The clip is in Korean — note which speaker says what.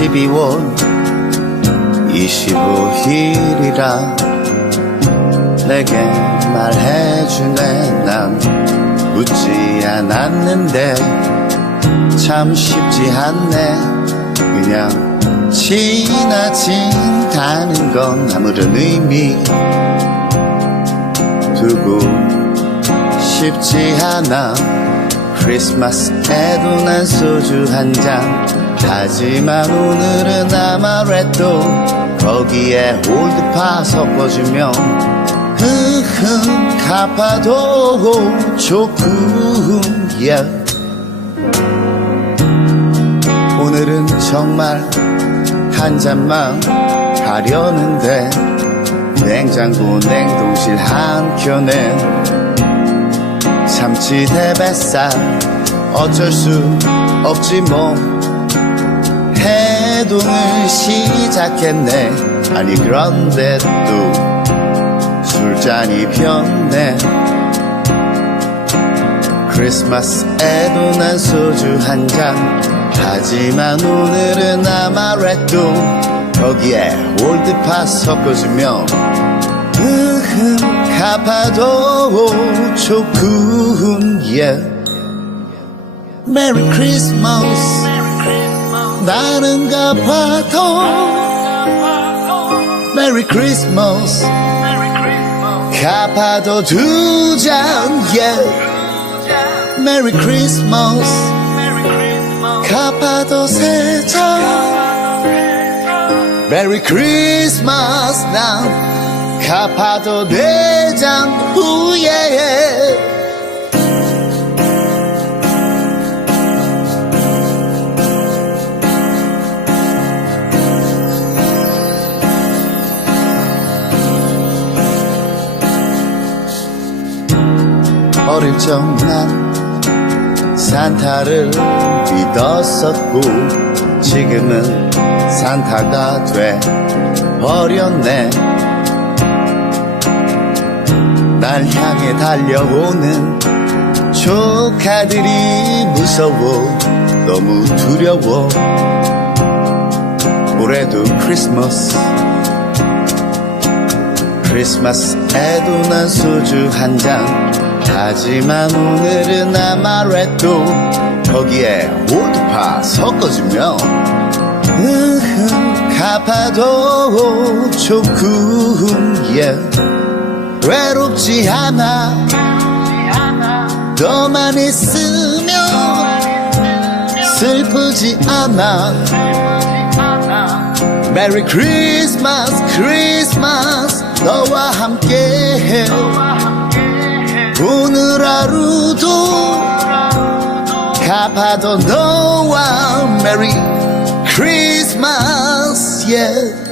Speaker 1: 오늘은 12월 25일이라 내게 말해주네. 난 묻지 않았는데 참 쉽지 않네. 그냥 지나친다는 건 아무런 의미 두고 싶지 않아. 크리스마스에도 난 소주 한잔 하지만 오늘은 아마레도 거기에 올드파 섞어주면 흐흐 갚아도 yeah. 오늘은 정말 한 잔만 하려는데 냉장고 냉동실 한 켠에 참치대 뱃살 어쩔 수 없지 뭐 해동을 시작했네. 아니 그런데 또 술잔이 변네. 크리스마스에도 난 소주 한 잔. 하지만 오늘은 아마레도 거기에 올드파 섞어주면 으흠 갚아도 좋군 yeah. 메리 크리스마스 나는 갚아도 메리 크리스마스 갚아도 두잔 yeah. 메리 크리스마스 갚아도 세잔. 메리 크리스마스 난. 갚아도 네잔 후에 어릴 적 난 산타를 믿었었고 지금은 산타가 돼 버렸네. 날 향해 달려오는 조카들이 무서워 너무 두려워. 올해도 크리스마스 크리스마스에도 난 소주 한잔 하지만 오늘은 아마레도 거기에 올드파 섞어주면 으흠 갚아도 좋군 yeah. 외롭지 않아 너만 있으면 슬프지 않아 메리 크리스마스 크리스마스 너와 함께해 오늘 하루도 갚아도 너와 메리 크리스마스 yeah.